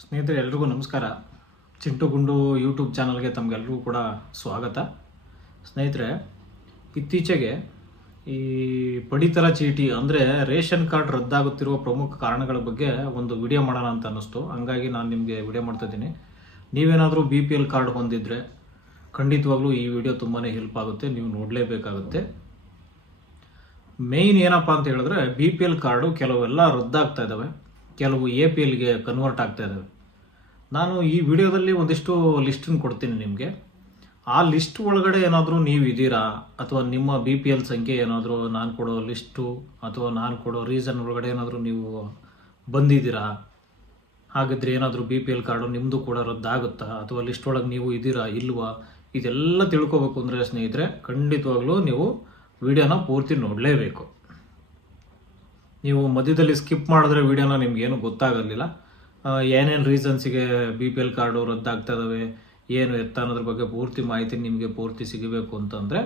ಸ್ನೇಹಿತರೆ ಎಲ್ರಿಗೂ ನಮಸ್ಕಾರ. ಚಿಂಟು ಗುಂಡು ಯೂಟ್ಯೂಬ್ ಚಾನಲ್ಗೆ ತಮಗೆಲ್ರಿಗೂ ಕೂಡ ಸ್ವಾಗತ. ಸ್ನೇಹಿತರೆ, ಇತ್ತೀಚೆಗೆ ಈ ಪಡಿತರ ಚೀಟಿ ಅಂದರೆ ರೇಷನ್ ಕಾರ್ಡ್ ರದ್ದಾಗುತ್ತಿರುವ ಪ್ರಮುಖ ಕಾರಣಗಳ ಬಗ್ಗೆ ಒಂದು ವಿಡಿಯೋ ಮಾಡೋಣ ಅಂತ ಅನ್ನಿಸ್ತು. ಹಂಗಾಗಿ ನಾನು ನಿಮಗೆ ವಿಡಿಯೋ ಮಾಡ್ತಾಯಿದ್ದೀನಿ. ನೀವೇನಾದರೂ BPL ಕಾರ್ಡ್ ಹೊಂದಿದ್ರೆ ಖಂಡಿತವಾಗ್ಲೂ ಈ ವಿಡಿಯೋ ತುಂಬಾ ಹೆಲ್ಪ್ ಆಗುತ್ತೆ, ನೀವು ನೋಡಲೇಬೇಕಾಗುತ್ತೆ. ಮೇಯ್ನ್ ಏನಪ್ಪ ಅಂತ ಹೇಳಿದ್ರೆ BPL ಕಾರ್ಡು ಕೆಲವೆಲ್ಲ ರದ್ದಾಗ್ತಾ ಇದ್ದಾವೆ, ಕೆಲವು APLಗೆ ಕನ್ವರ್ಟ್ ಆಗ್ತಾ ಇದ್ದಾವೆ. ನಾನು ಈ ವಿಡಿಯೋದಲ್ಲಿ ಒಂದಿಷ್ಟು ಲಿಸ್ಟನ್ನು ಕೊಡ್ತೀನಿ ನಿಮಗೆ. ಆ ಲಿಸ್ಟ್ ಒಳಗಡೆ ಏನಾದರೂ ನೀವು ಇದ್ದೀರಾ ಅಥವಾ ನಿಮ್ಮ BPL ಸಂಖ್ಯೆ ಏನಾದರೂ ನಾನು ಕೊಡೋ ಲಿಸ್ಟು ಅಥವಾ ನಾನು ಕೊಡೋ ರೀಸನ್ ಒಳಗಡೆ ಏನಾದರೂ ನೀವು ಬಂದಿದ್ದೀರಾ, ಹಾಗಿದ್ರೆ ಏನಾದರೂ BPL ಕಾರ್ಡು ನಿಮ್ಮದು ಕೂಡ ರದ್ದಾಗುತ್ತಾ ಅಥವಾ ಲಿಸ್ಟ್ ಒಳಗೆ ನೀವು ಇದ್ದೀರಾ ಇಲ್ವಾ, ಇದೆಲ್ಲ ತಿಳ್ಕೊಬೇಕು ಅಂದರೆ ಸ್ನೇಹಿತರೆ ಖಂಡಿತವಾಗ್ಲೂ ನೀವು ವಿಡಿಯೋನ ಪೂರ್ತಿ ನೋಡಲೇಬೇಕು. ನೀವು ಮಧ್ಯದಲ್ಲಿ ಸ್ಕಿಪ್ ಮಾಡಿದ್ರೆ ವಿಡಿಯೋನ ನಿಮಗೇನು ಗೊತ್ತಾಗೋದಿಲ್ಲ. ಏನೇನು ರೀಸನ್ಸಿಗೆ BPL ಕಾರ್ಡು ರದ್ದಾಗ್ತಾ ಇದ್ದಾವೆ, ಏನು ಎತ್ತ ಅನ್ನೋದ್ರ ಬಗ್ಗೆ ಪೂರ್ತಿ ಮಾಹಿತಿ ನಿಮಗೆ ಪೂರ್ತಿ ಸಿಗಬೇಕು ಅಂತಂದರೆ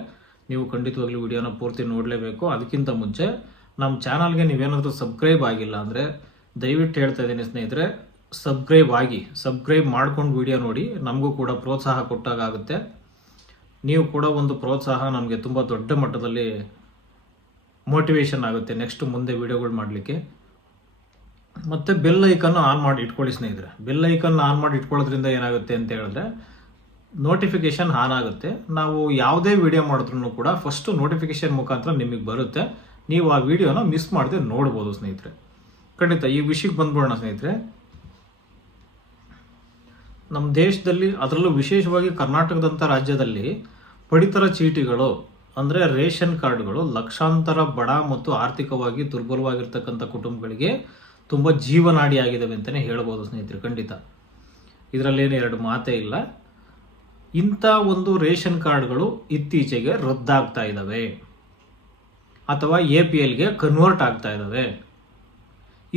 ನೀವು ಖಂಡಿತವಾಗ್ಲೂ ವಿಡಿಯೋನ ಪೂರ್ತಿ ನೋಡಲೇಬೇಕು. ಅದಕ್ಕಿಂತ ಮುಂಚೆ ನಮ್ಮ ಚಾನಲ್ಗೆ ನೀವೇನಾದರೂ ಸಬ್ಸ್ಕ್ರೈಬ್ ಆಗಿಲ್ಲ ಅಂದರೆ ದಯವಿಟ್ಟು ಹೇಳ್ತಾ ಇದ್ದೀನಿ ಸ್ನೇಹಿತರೆ, ಸಬ್ಸ್ಕ್ರೈಬ್ ಮಾಡ್ಕೊಂಡು ವಿಡಿಯೋ ನೋಡಿ, ನಮಗೂ ಕೂಡ ಪ್ರೋತ್ಸಾಹ ಕೊಟ್ಟಾಗುತ್ತೆ. ನೀವು ಕೂಡ ಒಂದು ಪ್ರೋತ್ಸಾಹ ನಮಗೆ ತುಂಬ ದೊಡ್ಡ ಮಟ್ಟದಲ್ಲಿ ಮೋಟಿವೇಶನ್ ಆಗುತ್ತೆ ನೆಕ್ಸ್ಟ್ ಮುಂದೆ ವಿಡಿಯೋಗಳು ಮಾಡಲಿಕ್ಕೆ. ಮತ್ತು ಬೆಲ್ ಐಕನ್ನು ಆನ್ ಮಾಡಿ ಇಟ್ಕೊಳ್ಳಿ ಸ್ನೇಹಿತರೆ. ಬೆಲ್ ಐಕನ್ ಆನ್ ಮಾಡಿ ಇಟ್ಕೊಳ್ಳೋದ್ರಿಂದ ಏನಾಗುತ್ತೆ ಅಂತ ಹೇಳಿದ್ರೆ ನೋಟಿಫಿಕೇಶನ್ ಆನ್ ಆಗುತ್ತೆ. ನಾವು ಯಾವುದೇ ವಿಡಿಯೋ ಮಾಡಿದ್ರೂ ಕೂಡ ಫಸ್ಟು ನೋಟಿಫಿಕೇಶನ್ ಮುಖಾಂತರ ನಿಮಗೆ ಬರುತ್ತೆ, ನೀವು ಆ ವಿಡಿಯೋನ ಮಿಸ್ ಮಾಡದೆ ನೋಡ್ಬೋದು ಸ್ನೇಹಿತರೆ. ಖಂಡಿತ ಈ ವಿಷಯಕ್ಕೆ ಬಂದ್ಬಿಡೋಣ ಸ್ನೇಹಿತರೆ. ನಮ್ಮ ದೇಶದಲ್ಲಿ, ಅದರಲ್ಲೂ ವಿಶೇಷವಾಗಿ ಕರ್ನಾಟಕದಂಥ ರಾಜ್ಯದಲ್ಲಿ ಪಡಿತರ ಚೀಟಿಗಳು ಅಂದರೆ ರೇಷನ್ ಕಾರ್ಡ್ಗಳು ಲಕ್ಷಾಂತರ ಬಡ ಮತ್ತು ಆರ್ಥಿಕವಾಗಿ ದುರ್ಬಲವಾಗಿರ್ತಕ್ಕಂಥ ಕುಟುಂಬಗಳಿಗೆ ತುಂಬ ಜೀವನಾಡಿ ಆಗಿದ್ದಾವೆ ಅಂತಲೇ ಹೇಳ್ಬೋದು ಸ್ನೇಹಿತರೆ. ಖಂಡಿತ ಇದರಲ್ಲೇನು ಎರಡು ಮಾತೇ ಇಲ್ಲ. ಇಂಥ ಒಂದು ರೇಷನ್ ಕಾರ್ಡ್ಗಳು ಇತ್ತೀಚೆಗೆ ರದ್ದಾಗ್ತಾ ಇದ್ದಾವೆ ಅಥವಾ APLಗೆ ಕನ್ವರ್ಟ್ ಆಗ್ತಾ ಇದ್ದಾವೆ.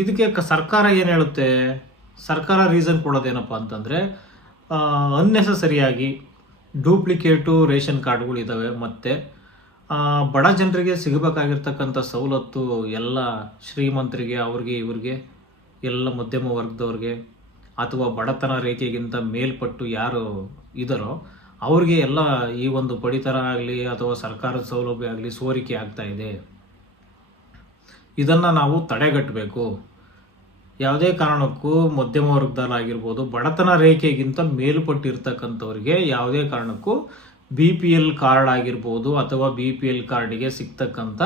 ಇದಕ್ಕೆ ಸರ್ಕಾರ ಏನು ಹೇಳುತ್ತೆ? ಸರ್ಕಾರ ರೀಸನ್ ಕೊಡೋದೇನಪ್ಪ ಅಂತಂದರೆ ಅನ್ನೆಸಸರಿಯಾಗಿ ಡೂಪ್ಲಿಕೇಟು ರೇಷನ್ ಕಾರ್ಡ್ಗಳು ಇದ್ದಾವೆ, ಮತ್ತು ಬಡ ಜನರಿಗೆ ಸಿಗಬೇಕಾಗಿರ್ತಕ್ಕಂಥ ಸವಲತ್ತು ಎಲ್ಲ ಶ್ರೀಮಂತರಿಗೆ, ಅವ್ರಿಗೆ ಇವ್ರಿಗೆ, ಎಲ್ಲ ಮಧ್ಯಮ ವರ್ಗದವ್ರಿಗೆ ಅಥವಾ ಬಡತನ ರೇಖೆಗಿಂತ ಮೇಲ್ಪಟ್ಟು ಯಾರು ಇದ್ದಾರೋ ಅವ್ರಿಗೆ ಎಲ್ಲ ಈ ಒಂದು ಪಡಿತರ ಆಗಲಿ ಅಥವಾ ಸರ್ಕಾರದ ಸೌಲಭ್ಯ ಆಗಲಿ ಸೋರಿಕೆ ಆಗ್ತಾ ಇದೆ. ಇದನ್ನು ನಾವು ತಡೆಗಟ್ಟಬೇಕು. ಯಾವುದೇ ಕಾರಣಕ್ಕೂ ಮಧ್ಯಮ ವರ್ಗದಲ್ಲಾಗಿರ್ಬೋದು, ಬಡತನ ರೇಖೆಗಿಂತ ಮೇಲ್ಪಟ್ಟಿರ್ತಕ್ಕಂಥವ್ರಿಗೆ ಯಾವುದೇ ಕಾರಣಕ್ಕೂ BPL ಕಾರ್ಡ್ ಆಗಿರ್ಬೋದು ಅಥವಾ BPL ಕಾರ್ಡಿಗೆ ಸಿಗ್ತಕ್ಕಂಥ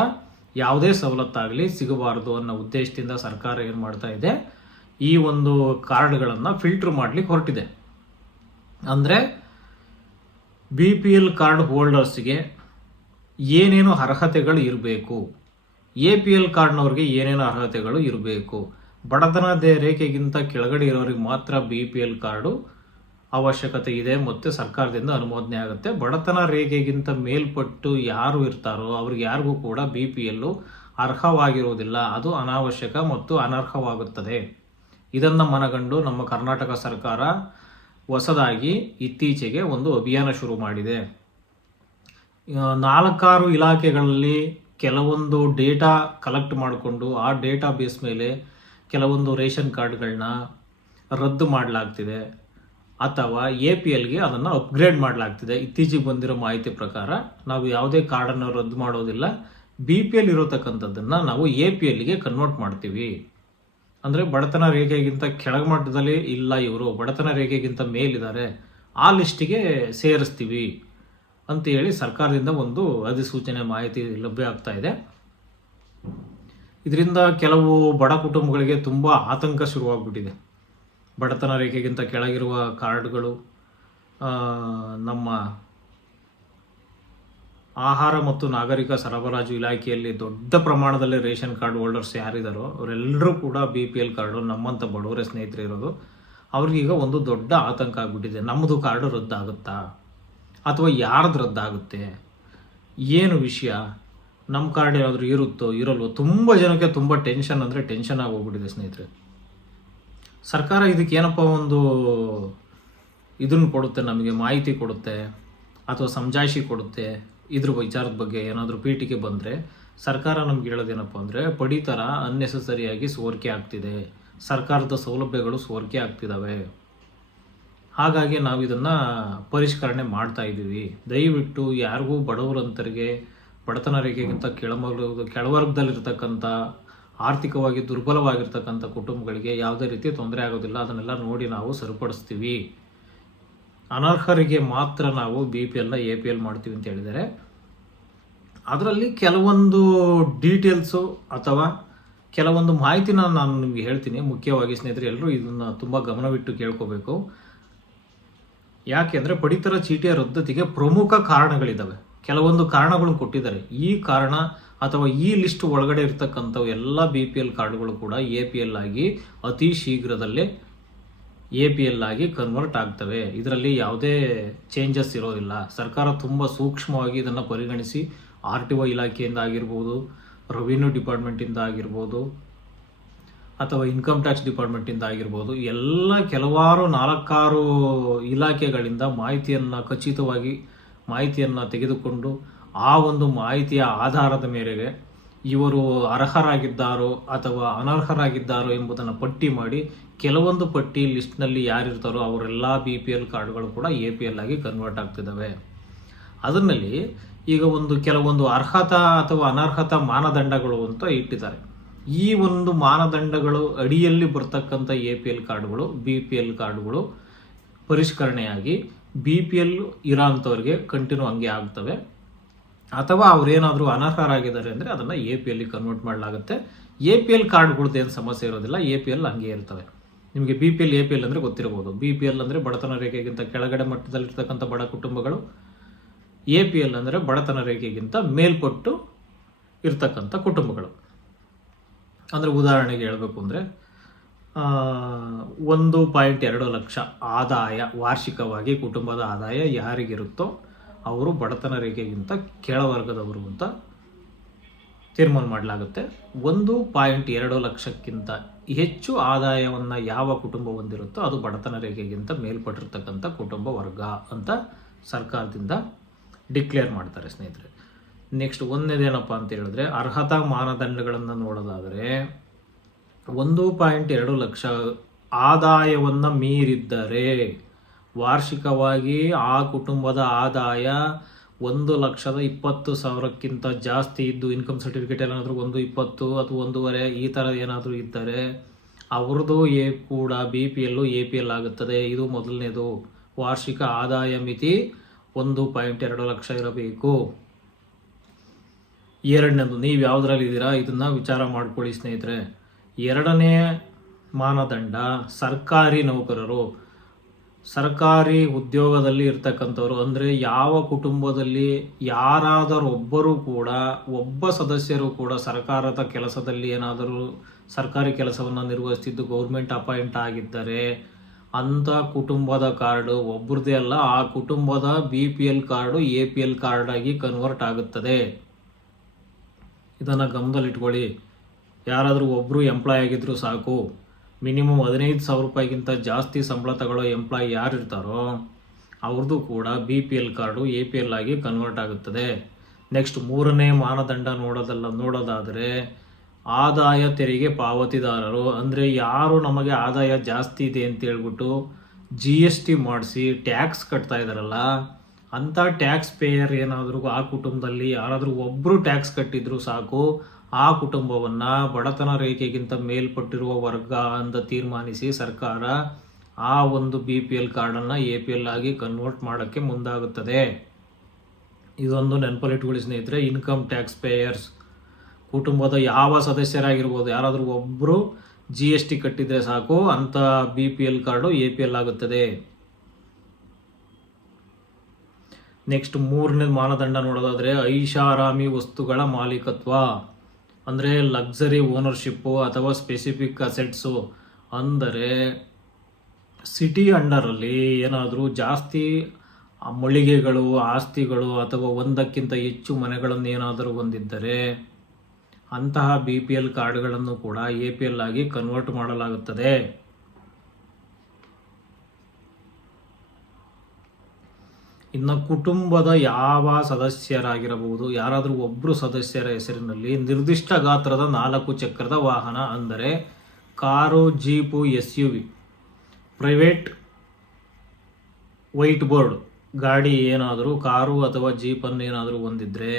ಯಾವುದೇ ಸವಲತ್ತಾಗಲಿ ಸಿಗಬಾರ್ದು ಅನ್ನೋ ಉದ್ದೇಶದಿಂದ ಸರ್ಕಾರ ಏನು ಮಾಡ್ತಾ ಇದೆ, ಈ ಒಂದು ಕಾರ್ಡ್ಗಳನ್ನು ಫಿಲ್ಟರ್ ಮಾಡಲಿಕ್ಕೆ ಹೊರಟಿದೆ. ಅಂದರೆ BPL ಕಾರ್ಡ್ ಹೋಲ್ಡರ್ಸ್ಗೆ ಏನೇನು ಅರ್ಹತೆಗಳು ಇರಬೇಕು, APL ಕಾರ್ಡ್ನವ್ರಿಗೆ ಏನೇನು ಅರ್ಹತೆಗಳು ಇರಬೇಕು, ಬಡತನ ರೇಖೆಗಿಂತ ಕೆಳಗಡೆ ಇರೋರಿಗೆ ಮಾತ್ರ BPL ಕಾರ್ಡು ಅವಶ್ಯಕತೆ ಇದೆ ಮತ್ತು ಸರ್ಕಾರದಿಂದ ಅನುಮೋದನೆ ಆಗುತ್ತೆ. ಬಡತನ ರೇಖೆಗಿಂತ ಮೇಲ್ಪಟ್ಟು ಯಾರು ಇರ್ತಾರೋ ಅವ್ರಿಗೆ ಯಾರಿಗೂ ಕೂಡ BPL ಅರ್ಹವಾಗಿರುವುದಿಲ್ಲ, ಅದು ಅನಾವಶ್ಯಕ ಮತ್ತು ಅನರ್ಹವಾಗುತ್ತದೆ. ಇದನ್ನು ಮನಗಂಡು ನಮ್ಮ ಕರ್ನಾಟಕ ಸರ್ಕಾರ ಹೊಸದಾಗಿ ಇತ್ತೀಚೆಗೆ ಒಂದು ಅಭಿಯಾನ ಶುರು ಮಾಡಿದೆ. 4-6 ಇಲಾಖೆಗಳಲ್ಲಿ ಕೆಲವೊಂದು ಡೇಟಾ ಕಲೆಕ್ಟ್ ಮಾಡಿಕೊಂಡು ಆ ಡೇಟಾ ಬೇಸ್ ಮೇಲೆ ಕೆಲವೊಂದು ರೇಷನ್ ಕಾರ್ಡ್ಗಳನ್ನ ರದ್ದು ಮಾಡಲಾಗ್ತಿದೆ ಅಥವಾ APLಗೆ ಅದನ್ನು ಅಪ್ಗ್ರೇಡ್ ಮಾಡಲಾಗ್ತಿದೆ. ಇತ್ತೀಚೆಗೆ ಬಂದಿರೋ ಮಾಹಿತಿ ಪ್ರಕಾರ ನಾವು ಯಾವುದೇ ಕಾರ್ಡನ್ನು ರದ್ದು ಮಾಡೋದಿಲ್ಲ, BPL ಇರೋತಕ್ಕಂಥದ್ದನ್ನು ನಾವು APLಗೆ ಕನ್ವರ್ಟ್ ಮಾಡ್ತೀವಿ. ಅಂದರೆ ಬಡತನ ರೇಖೆಗಿಂತ ಕೆಳಮಟ್ಟದಲ್ಲಿ ಇಲ್ಲ, ಇವರು ಬಡತನ ರೇಖೆಗಿಂತ ಮೇಲಿದ್ದಾರೆ, ಆ ಲಿಸ್ಟಿಗೆ ಸೇರಿಸ್ತೀವಿ ಅಂತೇಳಿ ಸರ್ಕಾರದಿಂದ ಒಂದು ಅಧಿಸೂಚನೆ ಮಾಹಿತಿ ಲಭ್ಯ ಆಗ್ತಾ ಇದೆ. ಇದರಿಂದ ಕೆಲವು ಬಡ ಕುಟುಂಬಗಳಿಗೆ ತುಂಬ ಆತಂಕ ಶುರುವಾಗ್ಬಿಟ್ಟಿದೆ. ಬಡತನ ರೇಖೆಗಿಂತ ಕೆಳಗಿರುವ ಕಾರ್ಡ್ಗಳು, ನಮ್ಮ ಆಹಾರ ಮತ್ತು ನಾಗರಿಕ ಸರಬರಾಜು ಇಲಾಖೆಯಲ್ಲಿ ದೊಡ್ಡ ಪ್ರಮಾಣದಲ್ಲಿ ರೇಷನ್ ಕಾರ್ಡ್ ಹೋಲ್ಡರ್ಸ್ ಯಾರಿದ್ದಾರೋ ಅವರೆಲ್ಲರೂ ಕೂಡ BPL ಕಾರ್ಡು ನಮ್ಮಂಥ ಬಡವರ ಸ್ನೇಹಿತರು ಇರೋದು. ಅವ್ರಿಗೀಗ ಒಂದು ದೊಡ್ಡ ಆತಂಕ ಆಗಿಬಿಟ್ಟಿದೆ, ನಮ್ಮದು ಕಾರ್ಡು ರದ್ದಾಗುತ್ತಾ ಅಥವಾ ಯಾರ್ದು ರದ್ದಾಗುತ್ತೆ, ಏನು ವಿಷಯ, ನಮ್ಮ ಕಾರ್ಡ್ ಏನಾದರೂ ಇರುತ್ತೋ ಇರಲ್ವೋ. ತುಂಬ ಜನಕ್ಕೆ ತುಂಬ ಟೆನ್ಷನ್ ಅಂದರೆ ಟೆನ್ಷನ್ ಆಗೋಗ್ಬಿಟ್ಟಿದೆ ಸ್ನೇಹಿತರೆ. ಸರ್ಕಾರ ಇದಕ್ಕೆ ಏನಪ್ಪ ಒಂದು ಇದನ್ನು ಕೊಡುತ್ತೆ, ನಮಗೆ ಮಾಹಿತಿ ಕೊಡುತ್ತೆ ಅಥವಾ ಸಮಜಾಯಿಷಿ ಕೊಡುತ್ತೆ. ಇದ್ರ ವಿಚಾರದ ಬಗ್ಗೆ ಏನಾದರೂ ಪೀಠಿಕೆ ಬಂದರೆ ಸರ್ಕಾರ ನಮ್ಗೆ ಹೇಳೋದೇನಪ್ಪ ಅಂದರೆ ಪಡಿತರ ಅನ್ನೆಸಸರಿಯಾಗಿ ಸೋರಿಕೆ ಆಗ್ತಿದೆ, ಸರ್ಕಾರದ ಸೌಲಭ್ಯಗಳು ಸೋರಿಕೆ ಆಗ್ತಿದ್ದಾವೆ. ಹಾಗಾಗಿ ನಾವು ಇದನ್ನು ಪರಿಷ್ಕರಣೆ ಮಾಡ್ತಾ ಇದ್ದೀವಿ. ದಯವಿಟ್ಟು ಯಾರಿಗೂ ಬಡವರಂತರಿಗೆ, ಬಡತನ ರೇಖೆಗಿಂತ ಕೆಳವರ್ಗದಲ್ಲಿರ್ತಕ್ಕಂಥ ಆರ್ಥಿಕವಾಗಿ ದುರ್ಬಲವಾಗಿರ್ತಕ್ಕಂಥ ಕುಟುಂಬಗಳಿಗೆ ಯಾವುದೇ ರೀತಿ ತೊಂದರೆ ಆಗೋದಿಲ್ಲ. ಅದನ್ನೆಲ್ಲ ನೋಡಿ ನಾವು ಸರಿಪಡಿಸ್ತೀವಿ. ಅನರ್ಹರಿಗೆ ಮಾತ್ರ ನಾವು BPLನ APL ಮಾಡ್ತೀವಿ ಅಂತ ಹೇಳಿದರೆ, ಅದರಲ್ಲಿ ಕೆಲವೊಂದು ಡೀಟೇಲ್ಸು ಅಥವಾ ಕೆಲವೊಂದು ಮಾಹಿತಿನ ನಾನು ನಿಮಗೆ ಹೇಳ್ತೀನಿ. ಮುಖ್ಯವಾಗಿ ಸ್ನೇಹಿತರೆ, ಎಲ್ಲರೂ ಇದನ್ನು ತುಂಬ ಗಮನವಿಟ್ಟು ಕೇಳ್ಕೋಬೇಕು. ಯಾಕೆಂದರೆ ಪಡಿತರ ಚೀಟಿಯ ರದ್ದತಿಗೆ ಪ್ರಮುಖ ಕಾರಣಗಳಿದ್ದಾವೆ. ಕೆಲವೊಂದು ಕಾರಣಗಳನ್ನು ಕೊಟ್ಟಿದ್ದಾರೆ. ಈ ಕಾರಣ ಅಥವಾ ಈ ಲಿಸ್ಟ್ ಒಳಗಡೆ ಇರ್ತಕ್ಕಂಥವು ಎಲ್ಲ BPL ಕಾರ್ಡ್ಗಳು ಕೂಡ APL ಆಗಿ ಅತಿ ಶೀಘ್ರದಲ್ಲೇ APL ಆಗಿ ಕನ್ವರ್ಟ್ ಆಗ್ತವೆ. ಇದರಲ್ಲಿ ಯಾವುದೇ ಚೇಂಜಸ್ ಇರೋದಿಲ್ಲ. ಸರ್ಕಾರ ತುಂಬ ಸೂಕ್ಷ್ಮವಾಗಿ ಇದನ್ನು ಪರಿಗಣಿಸಿ RTO ಇಲಾಖೆಯಿಂದ ಆಗಿರ್ಬೋದು, ರೆವಿನ್ಯೂ ಡಿಪಾರ್ಟ್ಮೆಂಟಿಂದ ಆಗಿರ್ಬೋದು, ಅಥವಾ ಇನ್ಕಮ್ ಟ್ಯಾಕ್ಸ್ ಡಿಪಾರ್ಟ್ಮೆಂಟಿಂದ ಆಗಿರ್ಬೋದು, ಎಲ್ಲ ಕೆಲವಾರು 4-6 ಇಲಾಖೆಗಳಿಂದ ಖಚಿತವಾಗಿ ಮಾಹಿತಿಯನ್ನು ತೆಗೆದುಕೊಂಡು ಆ ಒಂದು ಮಾಹಿತಿಯ ಆಧಾರದ ಮೇರೆಗೆ ಇವರು ಅರ್ಹರಾಗಿದ್ದಾರೋ ಅಥವಾ ಅನರ್ಹರಾಗಿದ್ದಾರೋ ಎಂಬುದನ್ನು ಪಟ್ಟಿ ಮಾಡಿ, ಕೆಲವೊಂದು ಪಟ್ಟಿ ಲಿಸ್ಟ್ನಲ್ಲಿ ಯಾರಿರ್ತಾರೋ ಅವರೆಲ್ಲ BPL ಕಾರ್ಡ್ಗಳು ಕೂಡ APL ಆಗಿ ಕನ್ವರ್ಟ್ ಆಗ್ತಿದ್ದಾವೆ. ಅದರಲ್ಲಿ ಈಗ ಕೆಲವೊಂದು ಅರ್ಹತಾ ಅಥವಾ ಅನರ್ಹತಾ ಮಾನದಂಡಗಳು ಅಂತ ಇಟ್ಟಿದ್ದಾರೆ. ಈ ಒಂದು ಮಾನದಂಡಗಳು ಅಡಿಯಲ್ಲಿ ಬರ್ತಕ್ಕಂಥ APL ಕಾರ್ಡ್ಗಳು, BPL ಕಾರ್ಡ್ಗಳು ಪರಿಷ್ಕರಣೆಯಾಗಿ BPL ಇರೋಂಥವ್ರಿಗೆ ಕಂಟಿನ್ಯೂ ಹಂಗೆ ಆಗ್ತವೆ. ಅಥವಾ ಅವರೇನಾದರೂ ಅನರ್ಹರಾಗಿದ್ದಾರೆ ಅಂದರೆ ಅದನ್ನು APL ಕನ್ವರ್ಟ್ ಮಾಡಲಾಗುತ್ತೆ. APL ಕಾರ್ಡ್ಗಳದ್ದು ಏನು ಸಮಸ್ಯೆ ಇರೋದಿಲ್ಲ. APL ಹಂಗೆ ಇರ್ತವೆ. ನಿಮಗೆ BPL APL ಅಂದರೆ ಗೊತ್ತಿರ್ಬೋದು. BPL ಅಂದರೆ ಬಡತನ ರೇಖೆಗಿಂತ ಕೆಳಗಡೆ ಮಟ್ಟದಲ್ಲಿರ್ತಕ್ಕಂಥ ಬಡ ಕುಟುಂಬಗಳು, APL ಅಂದರೆ ಬಡತನ ರೇಖೆಗಿಂತ ಮೇಲ್ಪಟ್ಟು ಇರ್ತಕ್ಕಂಥ ಕುಟುಂಬಗಳು. ಅಂದರೆ ಉದಾಹರಣೆಗೆ ಹೇಳಬೇಕು ಅಂದರೆ 1.2 ಲಕ್ಷ ಆದಾಯ ವಾರ್ಷಿಕವಾಗಿ ಕುಟುಂಬದ ಆದಾಯ ಯಾರಿಗಿರುತ್ತೋ ಅವರು ಬಡತನ ರೇಖೆಗಿಂತ ಕೆಳವರ್ಗದವರು ಅಂತ ತೀರ್ಮಾನ ಮಾಡಲಾಗುತ್ತೆ. 1.2 ಲಕ್ಷಕ್ಕಿಂತ ಹೆಚ್ಚು ಆದಾಯವನ್ನು ಯಾವ ಕುಟುಂಬ ಹೊಂದಿರುತ್ತೋ ಅದು ಬಡತನ ರೇಖೆಗಿಂತ ಮೇಲ್ಪಟ್ಟಿರ್ತಕ್ಕಂಥ ಕುಟುಂಬ ವರ್ಗ ಅಂತ ಸರ್ಕಾರದಿಂದ ಡಿಕ್ಲೇರ್ ಮಾಡ್ತಾರೆ ಸ್ನೇಹಿತರೆ. ನೆಕ್ಸ್ಟ್ ಒಂದೇನಪ್ಪ ಅಂತ ಹೇಳಿದ್ರೆ, ಅರ್ಹತಾ ಮಾನದಂಡಗಳನ್ನು ನೋಡೋದಾದರೆ 1.2 ಲಕ್ಷ ಆದಾಯವನ್ನು ಮೀರಿದ್ದರೆ, ವಾರ್ಷಿಕವಾಗಿ ಆ ಕುಟುಂಬದ ಆದಾಯ 1,20,000ಕ್ಕಿಂತ ಜಾಸ್ತಿ ಇದ್ದು, ಇನ್ಕಮ್ ಸರ್ಟಿಫಿಕೇಟ್ ಏನಾದರೂ 1.20 ಅಥವಾ 1.5 ಈ ಥರ ಏನಾದರೂ ಇದ್ದರೆ ಅವ್ರದ್ದು ಕೂಡ BPL APL ಆಗುತ್ತದೆ. ಇದು ಮೊದಲನೇದು. ವಾರ್ಷಿಕ ಆದಾಯ ಮಿತಿ 1.2 ಲಕ್ಷ ಇರಬೇಕು. ಎರಡನೇದು, ನೀವು ಯಾವುದರಲ್ಲಿ ಇದ್ದೀರಾ ಇದನ್ನು ವಿಚಾರ ಮಾಡ್ಕೊಳ್ಳಿ ಸ್ನೇಹಿತರೆ. ಎರಡನೇ ಮಾನದಂಡ, ಸರ್ಕಾರಿ ನೌಕರರು, ಸರ್ಕಾರಿ ಉದ್ಯೋಗದಲ್ಲಿ ಇರ್ತಕ್ಕಂಥವ್ರು. ಅಂದರೆ ಯಾವ ಕುಟುಂಬದಲ್ಲಿ ಯಾರಾದರೂ ಒಬ್ಬ ಸದಸ್ಯರು ಕೂಡ ಸರ್ಕಾರದ ಕೆಲಸದಲ್ಲಿ ಏನಾದರೂ ಸರ್ಕಾರಿ ಕೆಲಸವನ್ನು ನಿರ್ವಹಿಸ್ತಿದ್ದು ಗೌರ್ಮೆಂಟ್ ಅಪಾಯಿಂಟ್ ಆಗಿದ್ದರೆ ಅಂಥ ಕುಟುಂಬದ ಕಾರ್ಡು ಒಬ್ಬರದೇ ಅಲ್ಲ, ಆ ಕುಟುಂಬದ BPL ಕಾರ್ಡು APL ಕಾರ್ಡ್ ಆಗಿ ಕನ್ವರ್ಟ್ ಆಗುತ್ತದೆ. ಇದನ್ನು ಗಮನದಲ್ಲಿಟ್ಕೊಳ್ಳಿ. ಯಾರಾದರೂ ಒಬ್ಬರು ಎಂಪ್ಲಾಯ್ ಆಗಿದ್ದರೂ ಸಾಕು, ಮಿನಿಮಮ್ 15,000 ರೂಪಾಯಿಗಿಂತ ಜಾಸ್ತಿ ಸಂಬಳ ತಗೊಳ್ಳೋ ಎಂಪ್ಲಾಯ್ ಯಾರಿರ್ತಾರೋ ಅವ್ರದ್ದು ಕೂಡ BPL ಕಾರ್ಡು APL ಆಗಿ ಕನ್ವರ್ಟ್ ಆಗುತ್ತದೆ. ನೆಕ್ಸ್ಟ್ ಮೂರನೇ ಮಾನದಂಡ ನೋಡೋದಾದರೆ ಆದಾಯ ತೆರಿಗೆ ಪಾವತಿದಾರರು. ಅಂದರೆ ಯಾರು ನಮಗೆ ಆದಾಯ ಜಾಸ್ತಿ ಇದೆ ಅಂತ ಹೇಳ್ಬಿಟ್ಟು GST ಮಾಡಿಸಿ ಟ್ಯಾಕ್ಸ್ ಕಟ್ತಾ ಇದ್ದಾರಲ್ಲ, ಅಂಥ ಟ್ಯಾಕ್ಸ್ ಪೇಯರ್ ಏನಾದರೂ ಆ ಕುಟುಂಬದಲ್ಲಿ ಯಾರಾದರೂ ಒಬ್ಬರು ಟ್ಯಾಕ್ಸ್ ಕಟ್ಟಿದ್ರು ಸಾಕು, ಆ ಕುಟುಂಬವನ್ನು ಬಡತನ ರೇಖೆಗಿಂತ ಮೇಲ್ಪಟ್ಟಿರುವ ವರ್ಗ ಅಂತ ತೀರ್ಮಾನಿಸಿ ಸರ್ಕಾರ ಆ ಒಂದು BPL ಕಾರ್ಡನ್ನು APL ಆಗಿ ಕನ್ವರ್ಟ್ ಮಾಡೋಕ್ಕೆ ಮುಂದಾಗುತ್ತದೆ. ಇದೊಂದು ನೆನಪಲ್ಲಿಟ್ಕೊಳ್ಳಿ ಸ್ನೇಹಿತರೆ. ಇನ್ಕಮ್ ಟ್ಯಾಕ್ಸ್ ಪೇಯರ್ಸ್ ಕುಟುಂಬದ ಯಾವ ಸದಸ್ಯರಾಗಿರ್ಬೋದು, ಯಾರಾದರೂ ಒಬ್ಬರು GST ಕಟ್ಟಿದರೆ ಸಾಕು, ಅಂಥ BPL ಕಾರ್ಡು APL ಆಗುತ್ತದೆ. ನೆಕ್ಸ್ಟ್ ಮೂರನೇ ಮಾನದಂಡ ನೋಡೋದಾದರೆ ಐಷಾರಾಮಿ ವಸ್ತುಗಳ ಮಾಲೀಕತ್ವ. ಅಂದರೆ ಲಕ್ಸರಿ ಓನರ್ಶಿಪ್ಪು ಅಥವಾ ಸ್ಪೆಸಿಫಿಕ್ ಅಸೆಟ್ಸು. ಅಂದರೆ ಸಿಟಿ ಅಂಡರಲ್ಲಿ ಏನಾದರೂ ಜಾಸ್ತಿ ಮಳಿಗೆಗಳು, ಆಸ್ತಿಗಳು ಅಥವಾ ಒಂದಕ್ಕಿಂತ ಹೆಚ್ಚು ಮನೆಗಳನ್ನು ಏನಾದರೂ ಹೊಂದಿದ್ದರೆ ಅಂತಹ BPL ಕಾರ್ಡ್ಗಳನ್ನು ಕೂಡ APL ಆಗಿ ಕನ್ವರ್ಟ್ ಮಾಡಲಾಗುತ್ತದೆ. ಇನ್ನು ಕುಟುಂಬದ ಯಾವ ಸದಸ್ಯರಾಗಿರಬಹುದು, ಯಾರಾದರೂ ಒಬ್ಬರು ಸದಸ್ಯರ ಹೆಸರಿನಲ್ಲಿ ನಿರ್ದಿಷ್ಟ ಗಾತ್ರದ 4 ಚಕ್ರದ ವಾಹನ, ಅಂದರೆ car, jeep, SUV, private white board ಗಾಡಿ ಏನಾದರೂ ಕಾರು ಅಥವಾ ಜೀಪನ್ನು ಏನಾದರೂ ಹೊಂದಿದ್ರೆ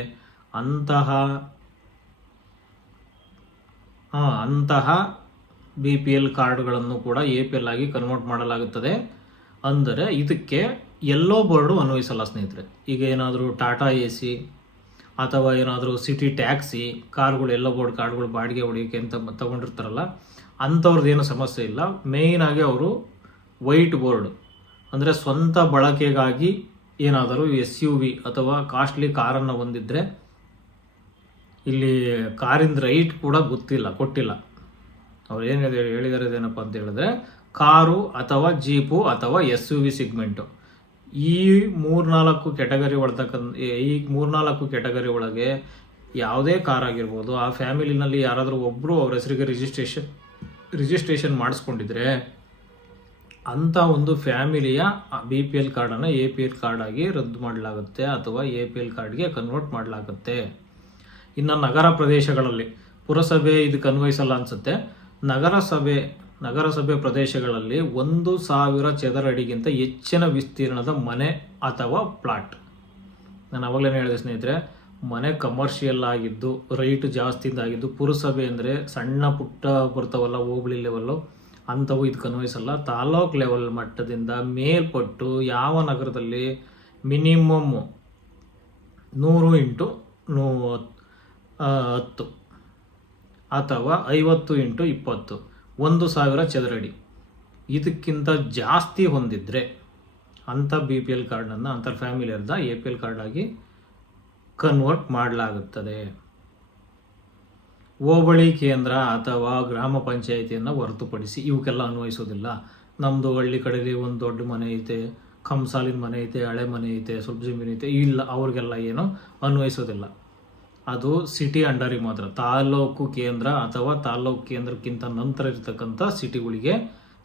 ಅಂತಹ BPL ಕಾರ್ಡ್ಗಳನ್ನು ಕೂಡ APL ಆಗಿ ಕನ್ವರ್ಟ್ ಮಾಡಲಾಗುತ್ತದೆ. ಅಂದರೆ ಇದಕ್ಕೆ ಯೆಲ್ಲೋ ಬೋರ್ಡು ಅನ್ವಯಿಸಲ್ಲ ಸ್ನೇಹಿತರೆ. ಈಗ ಏನಾದರೂ ಟಾಟಾ AC ಅಥವಾ ಏನಾದರೂ ಸಿಟಿ ಟ್ಯಾಕ್ಸಿ ಕಾರ್ಗಳು, ಯೆಲ್ಲೋ ಬೋರ್ಡ್ ಕಾರ್ಡ್ಗಳು ಬಾಡಿಗೆ ಹೊಡಿಯೋಕ್ಕೆ ಅಂತ ತಗೊಂಡಿರ್ತಾರಲ್ಲ, ಅಂಥವ್ರದ್ದು ಏನೂ ಸಮಸ್ಯೆ ಇಲ್ಲ. ಮೇಯ್ನಾಗಿ ಅವರು ವೈಟ್ ಬೋರ್ಡ್ ಅಂದರೆ ಸ್ವಂತ ಬಳಕೆಗಾಗಿ ಏನಾದರೂ SUV ಅಥವಾ ಕಾಸ್ಟ್ಲಿ ಕಾರನ್ನು ಹೊಂದಿದ್ರೆ, ಇಲ್ಲಿ ಕಾರಿಂದ ರೈಟ್ ಕೂಡ ಕೊಟ್ಟಿಲ್ಲ. ಅವ್ರು ಏನು ಹೇಳಿದ್ದಾರೆ ಏನಪ್ಪ ಅಂತ ಹೇಳಿದ್ರೆ, ಕಾರು ಅಥವಾ ಜೀಪು ಅಥವಾ SUV ಸಿಗ್ಮೆಂಟು, ಈ 3-4 ಕ್ಯಾಟಗರಿ ಕ್ಯಾಟಗರಿ ಒಳಗೆ ಯಾವುದೇ ಕಾರ್ ಆಗಿರ್ಬೋದು, ಆ ಫ್ಯಾಮಿಲಿನಲ್ಲಿ ಯಾರಾದರೂ ಒಬ್ಬರು ಅವ್ರ ಹೆಸರಿಗೆ ರಿಜಿಸ್ಟ್ರೇಷನ್ ಮಾಡಿಸ್ಕೊಂಡಿದ್ರೆ ಅಂಥ ಒಂದು ಫ್ಯಾಮಿಲಿಯ BPL ಕಾರ್ಡನ್ನು APL ಕಾರ್ಡ್ ಆಗಿ ರದ್ದು ಮಾಡಲಾಗುತ್ತೆ ಅಥವಾ APL ಕಾರ್ಡ್ಗೆ ಕನ್ವರ್ಟ್ ಮಾಡಲಾಗುತ್ತೆ. ಇನ್ನು ನಗರ ಪ್ರದೇಶಗಳಲ್ಲಿ, ಪುರಸಭೆ ಇದಕ್ಕೆ ಅನ್ವಯಿಸಲ್ಲ ಅನಿಸುತ್ತೆ. ನಗರಸಭೆ ಪ್ರದೇಶಗಳಲ್ಲಿ 1,000 ಚದರ ಅಡಿಗಿಂತ ಹೆಚ್ಚಿನ ವಿಸ್ತೀರ್ಣದ ಮನೆ ಅಥವಾ ಪ್ಲಾಟ್, ನಾನು ಅವಾಗಲೇ ಹೇಳಿದೆ ಸ್ನೇಹಿತರೆ, ಮನೆ ಕಮರ್ಷಿಯಲ್ ಆಗಿದ್ದು ರೈಟ್ ಜಾಸ್ತಿಯಿಂದಾಗಿದ್ದು, ಪುರಸಭೆ ಅಂದರೆ ಸಣ್ಣ ಪುಟ್ಟ ಬರ್ತಾವಲ್ಲ ಹೋಬಳಿ ಲೆವೆಲ್ಲು, ಅಂಥವು ಇದಕ್ಕೆ ಅನ್ವಯಿಸಲ್ಲ. ತಾಲೂಕ್ ಲೆವೆಲ್ ಮಟ್ಟದಿಂದ ಮೇಲ್ಪಟ್ಟು ಯಾವ ನಗರದಲ್ಲಿ ಮಿನಿಮಮ್ 100x10 ಅಥವಾ 50x20 1,000 ಚದರ ಅಡಿ ಇದಕ್ಕಿಂತ ಜಾಸ್ತಿ ಹೊಂದಿದ್ರೆ ಅಂಥ BPL ಕಾರ್ಡನ್ನು ಅಂಥ ಫ್ಯಾಮಿಲಿಯರ್ದ APL ಕಾರ್ಡ್ ಆಗಿ ಕನ್ವರ್ಟ್ ಮಾಡಲಾಗುತ್ತದೆ. ಹೋಬಳಿ ಕೇಂದ್ರ ಅಥವಾ ಗ್ರಾಮ ಪಂಚಾಯಿತಿಯನ್ನು ಹೊರತುಪಡಿಸಿ ಇವಕ್ಕೆಲ್ಲ ಅನ್ವಯಿಸೋದಿಲ್ಲ. ನಮ್ಮದು ಹಳ್ಳಿ ಕಡೆಯಲ್ಲಿ ಒಂದು ದೊಡ್ಡ ಮನೆ ಐತೆ, ಕಂಸಾಲಿನ ಮನೆ ಐತೆ, ಹಳೆ ಮನೆ ಐತೆ, ಸ್ವಲ್ಪ ಜಮೀನು ಐತೆ, ಇಲ್ಲ ಅವ್ರಿಗೆಲ್ಲ ಏನು ಅನ್ವಯಿಸೋದಿಲ್ಲ. ಅದು ಸಿಟಿ ಅಂಡರಿಗೆ ಮಾತ್ರ. ತಾಲೂಕು ಕೇಂದ್ರ ಅಥವಾ ತಾಲೂಕು ಕೇಂದ್ರಕ್ಕಿಂತ ನಂತರ ಇರ್ತಕ್ಕಂಥ ಸಿಟಿಗಳಿಗೆ,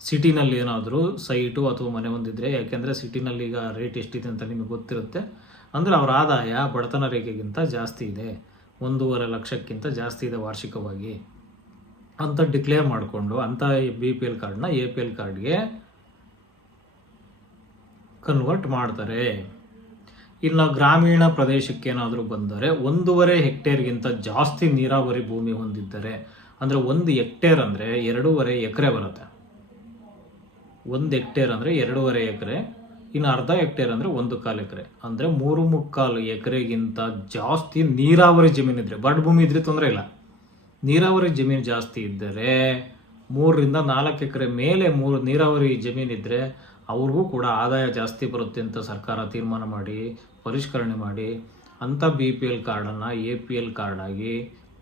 ಸಿಟಿನಲ್ಲಿ ಏನಾದರೂ ಸೈಟು ಅಥವಾ ಮನೆ ಹೊಂದಿದ್ರೆ, ಯಾಕೆಂದರೆ ಸಿಟಿನಲ್ಲಿ ಈಗ ರೇಟ್ ಎಷ್ಟಿದೆ ಅಂತ ನಿಮಗೆ ಗೊತ್ತಿರುತ್ತೆ, ಅಂದರೆ ಅವರ ಆದಾಯ ಬಡತನ ರೇಖೆಗಿಂತ ಜಾಸ್ತಿ ಇದೆ, 1.5 ಲಕ್ಷಕ್ಕಿಂತ ಜಾಸ್ತಿ ಇದೆ ವಾರ್ಷಿಕವಾಗಿ ಅಂತ ಡಿಕ್ಲೇರ್ ಮಾಡಿಕೊಂಡು ಅಂಥ BPL ಕಾರ್ಡ್ನ APL ಕಾರ್ಡ್ಗೆ ಕನ್ವರ್ಟ್ ಮಾಡ್ತಾರೆ. ಇನ್ನು ಗ್ರಾಮೀಣ ಪ್ರದೇಶಕ್ಕೆ ಏನಾದರೂ ಬಂದರೆ 1.5 ಹೆಕ್ಟೇರ್ಗಿಂತ ಜಾಸ್ತಿ ನೀರಾವರಿ ಭೂಮಿ ಹೊಂದಿದ್ದರೆ, ಅಂದರೆ 1 ಹೆಕ್ಟೇರ್ ಅಂದರೆ 2.5 ಎಕರೆ ಬರುತ್ತೆ. 1 ಹೆಕ್ಟೇರ್ ಅಂದರೆ 2.5 ಎಕರೆ, ಇನ್ನು ಅರ್ಧ ಹೆಕ್ಟೇರ್ ಅಂದರೆ 1.25 ಎಕರೆ, ಅಂದರೆ 3.25 ಎಕರೆಗಿಂತ ಜಾಸ್ತಿ ನೀರಾವರಿ ಜಮೀನಿದ್ರೆ, ಬಡ್ ಭೂಮಿ ಇದ್ರೆ ತೊಂದರೆ ಇಲ್ಲ. ನೀರಾವರಿ ಜಮೀನು ಜಾಸ್ತಿ ಇದ್ದರೆ 3-4 ಎಕರೆ ಮೇಲೆ ನೀರಾವರಿ ಜಮೀನಿದ್ರೆ ಅವ್ರಿಗೂ ಕೂಡ ಆದಾಯ ಜಾಸ್ತಿ ಬರುತ್ತೆ ಅಂತ ಸರ್ಕಾರ ತೀರ್ಮಾನ ಮಾಡಿ ಪರಿಷ್ಕರಣೆ ಮಾಡಿ ಅಂಥ BPL ಕಾರ್ಡನ್ನು APL ಕಾರ್ಡ್ ಆಗಿ